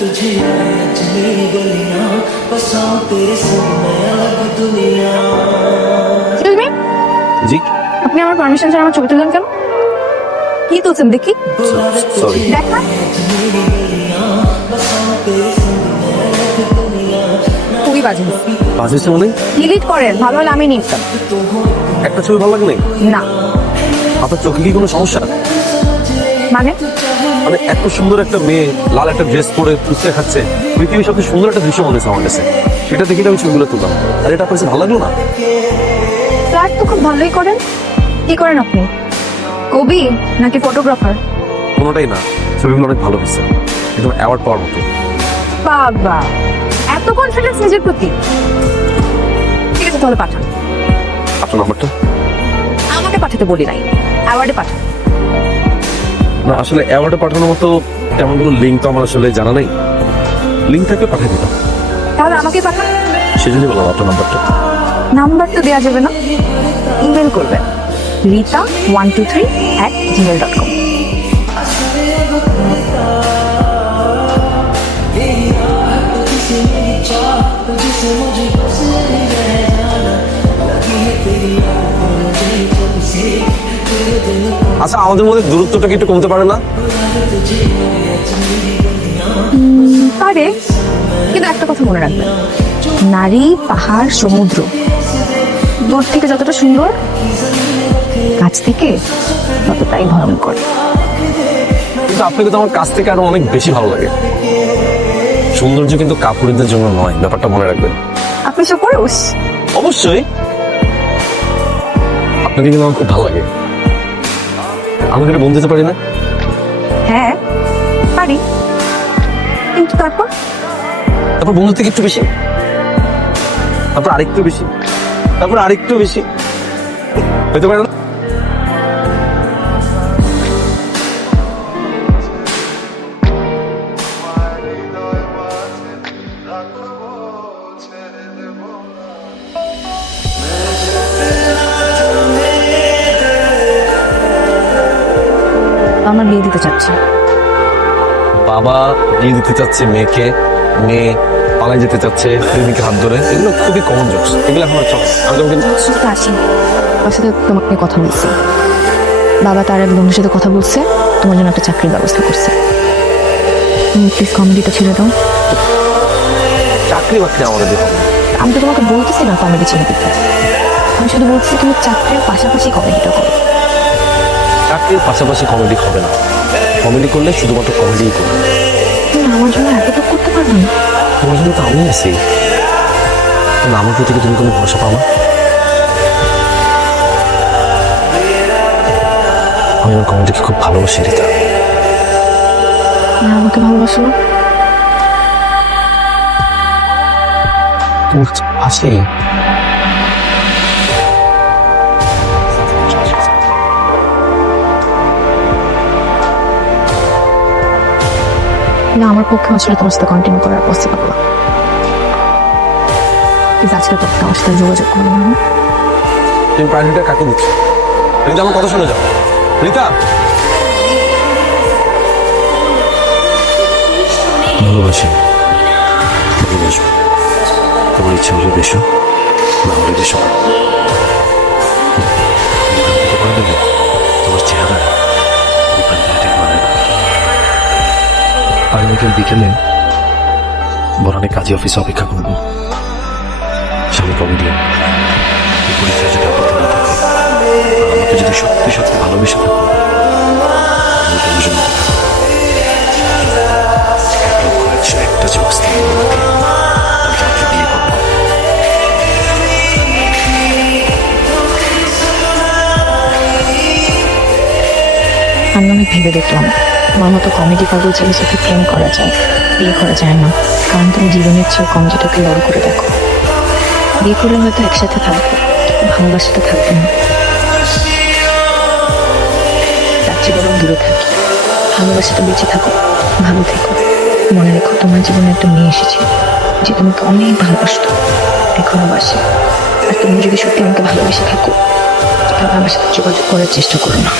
तुझे अजनी गलियां बसाऊं तेरे संग मैं अलग दुनिया। Excuse me? জি আপনি আমার পারমিশন ছাড়া আমার ছবি তুললেন কেন? কি তুলছেন দেখি? সরি দেখা খুবই বাজে। বাজেছে মানে ডিলিট করেন, ভালো হলে আমি নিতাম। একটা ছবি ভালো লাগে নাই? না আপনার চোখে কি কোনো সমস্যা? মানে মানে এত সুন্দর একটা মেয়ে লাল একটা ড্রেস পরে ফুচকা খাচ্ছে, পৃথিবীর সবচেয়ে সুন্দর একটা দৃশ্য মনে হচ্ছে আমার কাছে। সেটা দেখে আমি ছবিগুলো তুললাম। আর এটা আপনার কাছে ভালো লাগলো না? ফ্ল্যাট তো খুব ভালোই করেন। কি করেন আপনি? কবি নাকি ফটোগ্রাফার? কোনোটাই না, ছবিগুলো অনেক ভালো হয়েছে, একদম অ্যাওয়ার্ড পাওয়ার মতো। বাবা এত কনফিডেন্স নিজের প্রতি। ঠিক আছে তাহলে পাঠান। আপনার নাম্বারটা? আমাকে পাঠাতে বলি নাই, অ্যাওয়ার্ডে পাঠান। না আসলে অ্যাওয়ার্ডে পাঠানোর মতো তেমন কোনো লিঙ্ক তো আমার আসলে জানা নেই। লিঙ্ক থাকলে পাঠিয়ে দিতাম। তাহলে আমাকে পাঠান। সেজন্যই বললাম আপনার নাম্বারটা। নাম্বার তো দেওয়া যাবে না, ইমেল করবেন rita123@gmail.com। আচ্ছা আমাদের মধ্যে দূরত্বটা কি একটু কমতে পারে না? পারে, কিন্তু একটা কথা মনে রাখবেন, নারী পাহাড় সমুদ্র দূর থেকে যতটা সুন্দর, কাছ থেকে ততটাই ভয়ঙ্কর। কিন্তু আপনাকে তো আমার কাছ থেকে আরো অনেক বেশি ভালো লাগে। সৌন্দর্য কিন্তু কাপুরুষদের জন্য নয়, ব্যাপারটা মনে রাখবেন। আপনি সব পুরুষ? অবশ্যই। আপনাকে কিন্তু আমার খুব ভালো লাগে। আমাকে এটা বলতে পারি না? হ্যাঁ পারি, কিন্তু তারপর তারপর বন্ধুর থেকে একটু বেশি, তারপর আরেকটু বেশি, তারপর আরেকটু বেশি হইতে পারে না? আমার বিয়ে দিতে চাচ্ছি। বাবা বিয়ে দিতে চাচ্ছে মেয়েকে, মেয়ে পালাই যেতে চাচ্ছে প্রেমিকের হাত ধরে, এগুলো খুবই কমন জোকস। এগুলো এখন আর চলে। আমি তোমাকে তো আসি, ওর সাথে তোমাকে নিয়ে কথা বলছি। বাবা তার এক বন্ধুর সাথে কথা বলছে, তোমার জন্য একটা চাকরির ব্যবস্থা করছে। প্লিজ কমেডিটা ছেড়ে দাও। চাকরি বাকরি আমাদের দেবো। আমি তো তোমাকে বলতেছি না কমেডি ছেড়ে দিতে, আমি শুধু বলছি তুমি চাকরির পাশাপাশি কমেডিটা করো। চাকরির পাশাপাশি কমেডি হবে না, কমেডি করলে শুধুমাত্র কমেডিই করবে। তুমি আমার জন্য এতটুকু করতে পারবে না? তোমার জন্য তো আমি আছি। তাহলে আমার প্রতি কি তুমি কোনো ভরসা পাও না? আমি আমার কমেডিকে খুব ভালোবাসি রিতা। না আমাকে ভালোবাসো না? তোমার আছে না, আমার পক্ষে আসলে তোমার সাথে কন্টিনিউ করার পসিবল না। প্লিজ আজকের পর আমার সাথে যোগাযোগ করো না। তুমি প্রায়োরিটিটা কাকে দিচ্ছ? রিতা আমার কথা শুনে যাও। রিতা ভালোবাসি, ভালোবাসবো। তোমার ইচ্ছা হলে বেশো, না হলে বেশো না। তোমার চেহারা আগামীকাল বিকেলে বরানে কাজী অফিসে অপেক্ষা করবো। স্বামী কমেডিয়ান, এই পরীক্ষা যদি আপত্তি না থাকে, আমাকে যদি সত্যি সত্যি ভালোবেসে থাকো, আমি তোমার জন্য একটা জোকস দিয়ে আমি তোমাকে বিয়ে করবো। আমি অনেক ভেবে দেখলাম, আমার মতো কমেডি পাগল ছেলের সাথে প্রেম করা যায়, বিয়ে করা যায় না। কারণ তুমি জীবনের চেয়ে কমেডিটাকে বড় করে দেখো। বিয়ে করলে হয়তো একসাথে থাকবো, ভালোবাসাটা থাকবে না। তার চেয়ে বরং দূরে থাকি, ভালোবাসাটা বেঁচে থাকো, ভালো থেকো। মনে রেখো তোমার জীবনে একটা মেয়ে এসেছে যে তোমাকে অনেক ভালোবাসতো, এখনো বাসে। আর তুমি যদি সত্যি আমাকে ভালোবেসে থাকো, তাহলে আমার সাথে যোগাযোগ করার চেষ্টা করো না।